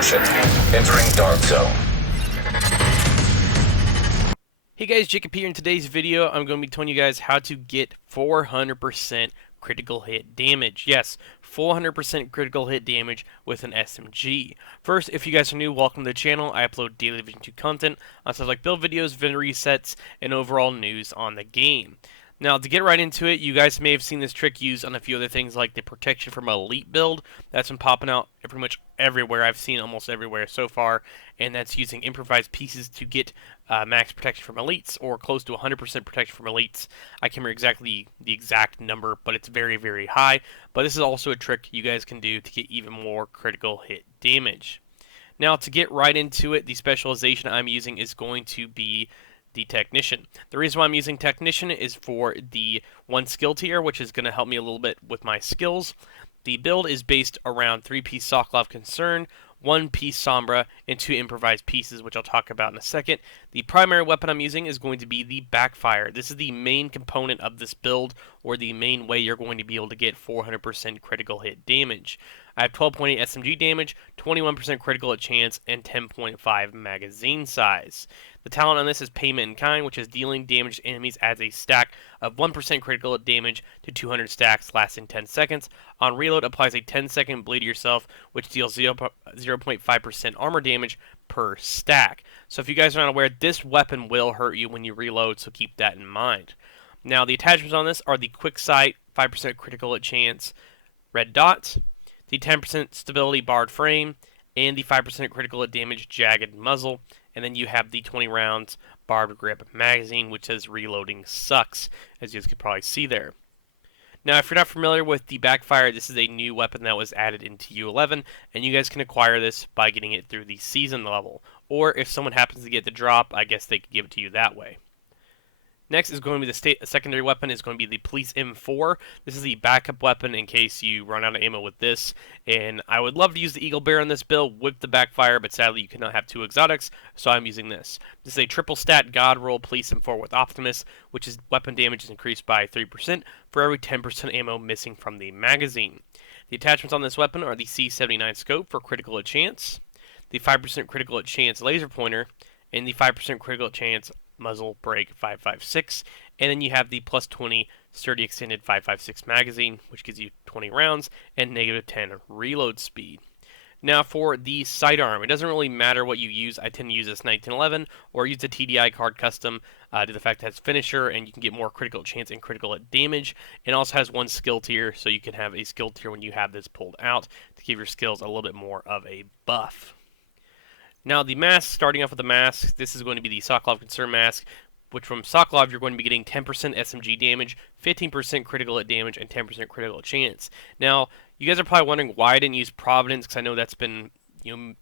Caution. Entering dark zone. Hey guys, Jacob here. In today's video, I'm going to be telling you guys how to get 400% critical hit damage. Yes, 400% critical hit damage with an SMG. First, if you guys are new, welcome to the channel. I upload daily Division 2 content on stuff like build videos, VIN resets, and overall news on the game. Now, to get right into it, you guys may have seen this trick used on a few other things like the protection from elite build. That's been popping out pretty much everywhere. I've seen almost everywhere so far, and that's using improvised pieces to get max protection from elites, or close to 100% protection from elites. I can't remember exactly the exact number, but it's very, very high. But this is also a trick you guys can do to get even more critical hit damage. Now, to get right into it, the specialization I'm using is going to be the Technician. The reason why I'm using Technician is for the one skill tier, which is going to help me a little bit with my skills. The build is based around 3-piece Sokolov Concern, 1-piece Sombra, and 2 improvised pieces, which I'll talk about in a second. The primary weapon I'm using is going to be the BackFire. This is the main component of this build, or the main way you're going to be able to get 400% critical hit damage. I have 12.8 SMG damage, 21% critical hit chance, and 10.5 magazine size. The talent on this is Payment in Kind, which is dealing damage to enemies adds a stack of 1% critical hit damage to 200 stacks lasting 10 seconds. On reload, applies a 10-second bleed to yourself, which deals 0.5% armor damage per stack. So if you guys are not aware, this weapon will hurt you when you reload, so keep that in mind. Now, the attachments on this are the Quick Sight, 5% critical hit chance, red dot, the 10% stability barred frame, and the 5% critical hit damage jagged muzzle. And then you have the 20 rounds barbed grip magazine, which says reloading sucks, as you guys could probably see there. Now, if you're not familiar with the BackFire, this is a new weapon that was added into U11, and you guys can acquire this by getting it through the season level. Or if someone happens to get the drop, I guess they could give it to you that way. Next is going to be the secondary weapon is going to be the Police M4. This is the backup weapon in case you run out of ammo with this. And I would love to use the Eagle Bear on this build with the BackFire, but sadly you cannot have 2 exotics, so I'm using this. This is a triple stat God roll Police M4 with Optimus, which is weapon damage is increased by 3% for every 10% ammo missing from the magazine. The attachments on this weapon are the C79 scope for critical hit chance, the 5% critical hit chance laser pointer, and the 5% critical hit chance muzzle brake 5.56, and then you have the plus 20 sturdy extended 5.56 magazine, which gives you 20 rounds and negative 10 reload speed. Now for the sidearm, it doesn't really matter what you use. I tend to use this 1911 or use the TDI card custom due to the fact that it's finisher and you can get more critical chance and critical hit damage. It also has one skill tier, so you can have a skill tier when you have this pulled out to give your skills a little bit more of a buff. Now the mask, starting off with the mask, this is going to be the Sokolov Concern mask, which from Sokolov you're going to be getting 10% SMG damage, 15% critical hit damage, and 10% critical chance. Now, you guys are probably wondering why I didn't use Providence, because I know that's been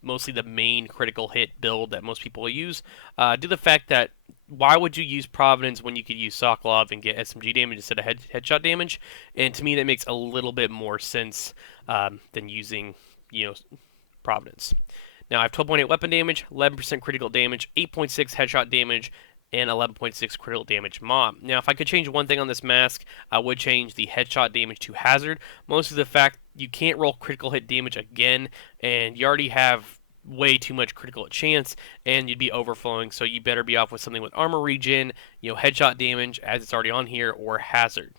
mostly the main critical hit build that most people use. Due to the fact that why would you use Providence when you could use Sokolov and get SMG damage instead of headshot damage? And to me that makes a little bit more sense than using Providence. Now I have 12.8 weapon damage, 11% critical damage, 8.6 headshot damage, and 11.6 critical damage mob. Now if I could change one thing on this mask, I would change the headshot damage to hazard. Mostly the fact you can't roll critical hit damage again, and you already have way too much critical hit chance, and you'd be overflowing, so you better be off with something with armor regen, headshot damage, as it's already on here, or hazard.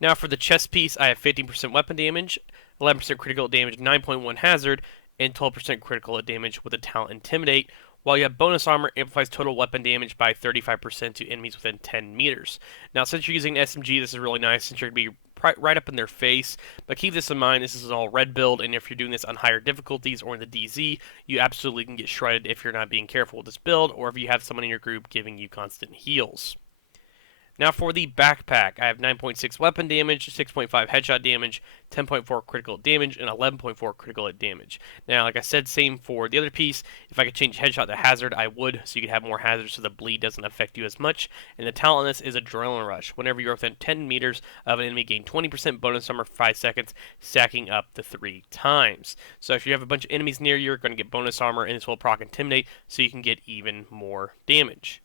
Now for the chest piece, I have 15% weapon damage, 11% critical damage, 9.1 hazard, and 12% critical hit damage with the talent Intimidate, while you have bonus armor amplifies total weapon damage by 35% to enemies within 10 meters. Now, since you're using SMG, this is really nice since you're going to be right up in their face, but keep this in mind, this is an all red build, and if you're doing this on higher difficulties or in the DZ, you absolutely can get shredded if you're not being careful with this build, or if you have someone in your group giving you constant heals. Now for the backpack, I have 9.6 weapon damage, 6.5 headshot damage, 10.4 critical damage, and 11.4 critical hit damage. Now, like I said, same for the other piece. If I could change headshot to hazard, I would, so you could have more hazard so the bleed doesn't affect you as much. And the talent on this is Adrenaline Rush. Whenever you're within 10 meters of an enemy, gain 20% bonus armor for 5 seconds, stacking up to 3 times. So if you have a bunch of enemies near you, you're going to get bonus armor, and this will proc Intimidate, so you can get even more damage.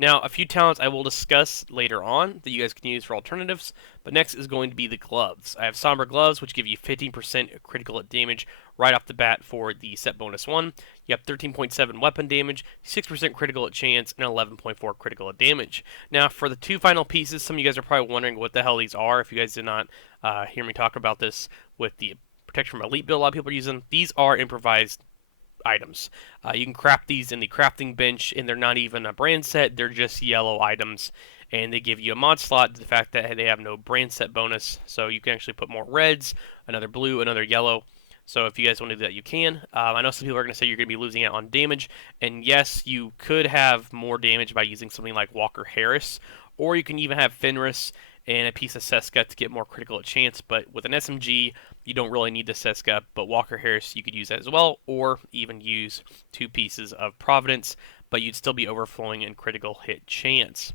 Now, a few talents I will discuss later on that you guys can use for alternatives, but next is going to be the gloves. I have Somber Gloves, which give you 15% critical hit damage right off the bat for the set bonus 1. You have 13.7 weapon damage, 6% critical hit chance, and 11.4 critical hit damage. Now, for the two final pieces, some of you guys are probably wondering what the hell these are if you guys did not hear me talk about this with the Protection from Elite build a lot of people are using. These are improvised items. You can craft these in the crafting bench, and they're not even a brand set, they're just yellow items, and they give you a mod slot to the fact that they have no brand set bonus, so you can actually put more reds, another blue, another yellow. So if you guys want to do that, you can. I know some people are going to say you're going to be losing out on damage, and yes, you could have more damage by using something like Walker Harris, or you can even have Fenris and a piece of Seska to get more critical chance, but with an SMG, you don't really need the Seska, but Walker Harris, you could use that as well, or even use 2 pieces of Providence, but you'd still be overflowing in critical hit chance.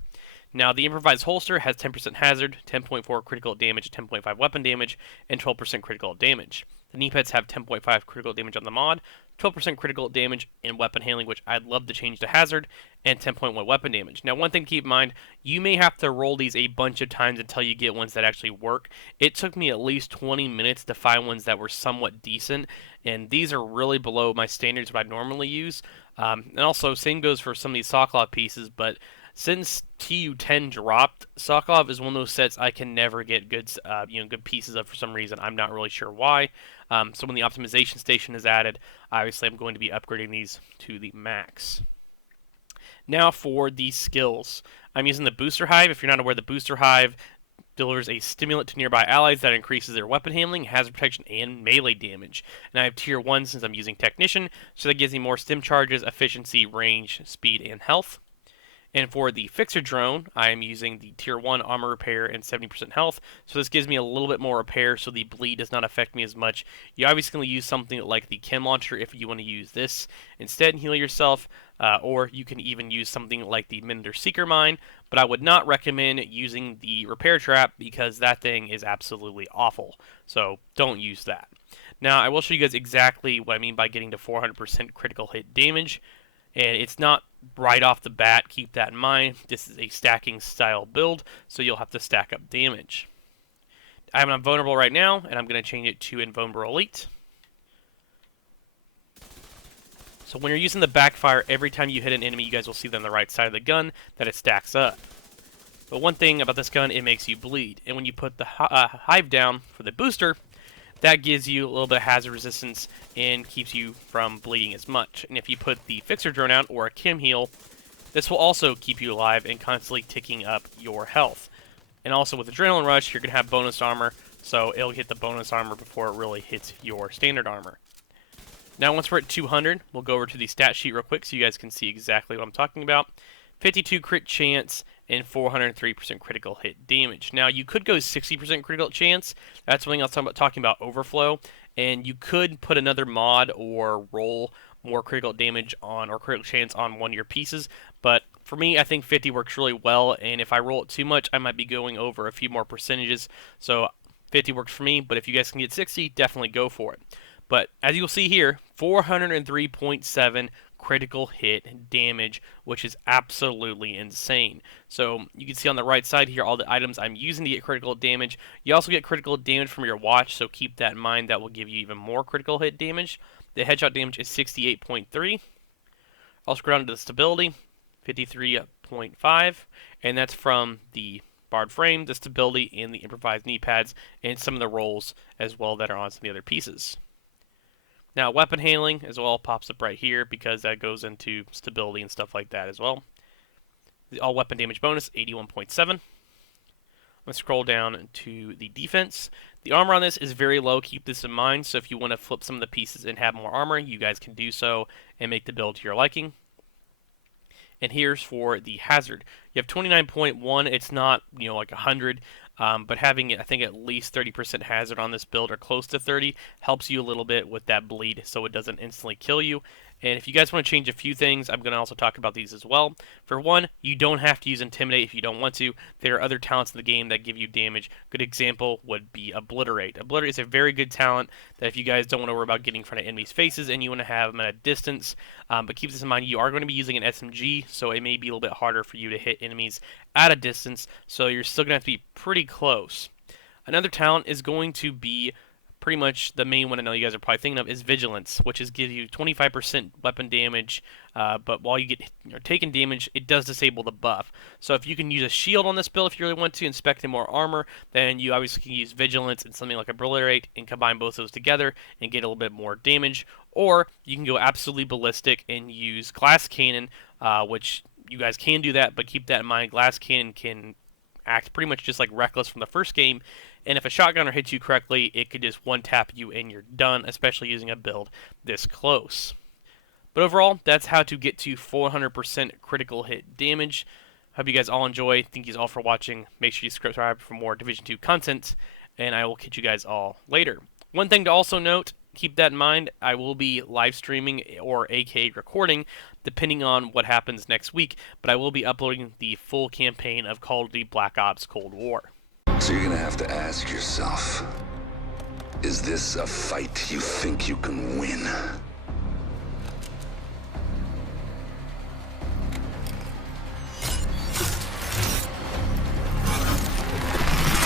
Now, the improvised holster has 10% hazard, 10.4 critical damage, 10.5 weapon damage, and 12% critical damage. The knee pads have 10.5 critical damage on the mod, 12% critical damage and weapon handling, which I'd love to change to hazard, and 10.1 weapon damage. Now, one thing to keep in mind, you may have to roll these a bunch of times until you get ones that actually work. It took me at least 20 minutes to find ones that were somewhat decent, and these are really below my standards what I normally use. And also, same goes for some of these Sokolov pieces, but since TU10 dropped, Sokolov is one of those sets I can never get good, good pieces of for some reason. I'm not really sure why. So when the optimization station is added, obviously I'm going to be upgrading these to the max. Now for the skills. I'm using the Booster Hive. If you're not aware, the Booster Hive delivers a stimulant to nearby allies that increases their weapon handling, hazard protection, and melee damage. And I have tier 1 since I'm using Technician, so that gives me more stim charges, efficiency, range, speed, and health. And for the Fixer Drone, I am using the Tier 1 Armor Repair and 70% health, so this gives me a little bit more repair so the bleed does not affect me as much. You obviously can use something like the Chem Launcher if you want to use this instead and heal yourself, or you can even use something like the Minder Seeker Mine, but I would not recommend using the Repair Trap because that thing is absolutely awful, so don't use that. Now, I will show you guys exactly what I mean by getting to 400% critical hit damage. And it's not right off the bat, keep that in mind. This is a stacking style build, so you'll have to stack up damage. I'm invulnerable right now, and I'm going to change it to Invulnerable Elite. So when you're using the BackFire, every time you hit an enemy, you guys will see on the right side of the gun that it stacks up. But one thing about this gun, it makes you bleed. And when you put the Hive down for the booster, that gives you a little bit of hazard resistance and keeps you from bleeding as much. And if you put the Fixer Drone out or a Chem Heal, this will also keep you alive and constantly ticking up your health. And also with Adrenaline Rush, you're going to have bonus armor, so it'll hit the bonus armor before it really hits your standard armor. Now once we're at 200, we'll go over to the stat sheet real quick so you guys can see exactly what I'm talking about. 52 crit chance, and 403% critical hit damage. Now, you could go 60% critical chance. That's something else I'm talking about overflow. And you could put another mod or roll more critical damage on or critical chance on one of your pieces. But for me, I think 50 works really well. And if I roll it too much, I might be going over a few more percentages. So 50 works for me. But if you guys can get 60, definitely go for it. But as you'll see here, 403.7 critical hit damage, which is absolutely insane. So you can see on the right side here all the items I'm using to get critical damage. You also get critical damage from your watch, so keep that in mind. That will give you even more critical hit damage. The headshot damage is 68.3. I'll scroll down to the stability, 53.5, and that's from the barred frame, the stability, and the improvised knee pads, and some of the rolls as well that are on some of the other pieces. Now, weapon handling as well pops up right here because that goes into stability and stuff like that as well. The all weapon damage bonus, 81.7. Let's scroll down to the defense. The armor on this is very low. Keep this in mind. So if you want to flip some of the pieces and have more armor, you guys can do so and make the build to your liking. And here's for the hazard. You have 29.1. It's not, like 100. But having, I think, at least 30% hazard on this build or close to 30 helps you a little bit with that bleed so it doesn't instantly kill you. And if you guys want to change a few things, I'm going to also talk about these as well. For one, you don't have to use Intimidate if you don't want to. There are other talents in the game that give you damage. Good example would be Obliterate. Obliterate is a very good talent that if you guys don't want to worry about getting in front of enemies' faces and you want to have them at a distance, but keep this in mind, you are going to be using an SMG, so it may be a little bit harder for you to hit enemies at a distance, so you're still going to have to be pretty close. Another talent is going to be pretty much the main one I know you guys are probably thinking of is Vigilance, which is gives you 25% weapon damage, but while you get taking damage, it does disable the buff. So if you can use a shield on this build if you really want to, inspect more armor, then you obviously can use Vigilance and something like Obliterate and combine both those together and get a little bit more damage. Or you can go absolutely ballistic and use Glass Cannon, which you guys can do that, but keep that in mind. Glass Cannon can act pretty much just like Reckless from the first game, and if a shotgunner hits you correctly, it could just one-tap you and you're done, especially using a build this close. But overall, that's how to get to 400% critical hit damage. Hope you guys all enjoy. Thank you all for watching. Make sure you subscribe for more Division 2 content, and I will catch you guys all later. One thing to also note, keep that in mind, I will be live streaming or aka recording depending on what happens next week, but I will be uploading the full campaign of Call of Duty Black Ops Cold War. So you're gonna have to ask yourself, is this a fight you think you can win?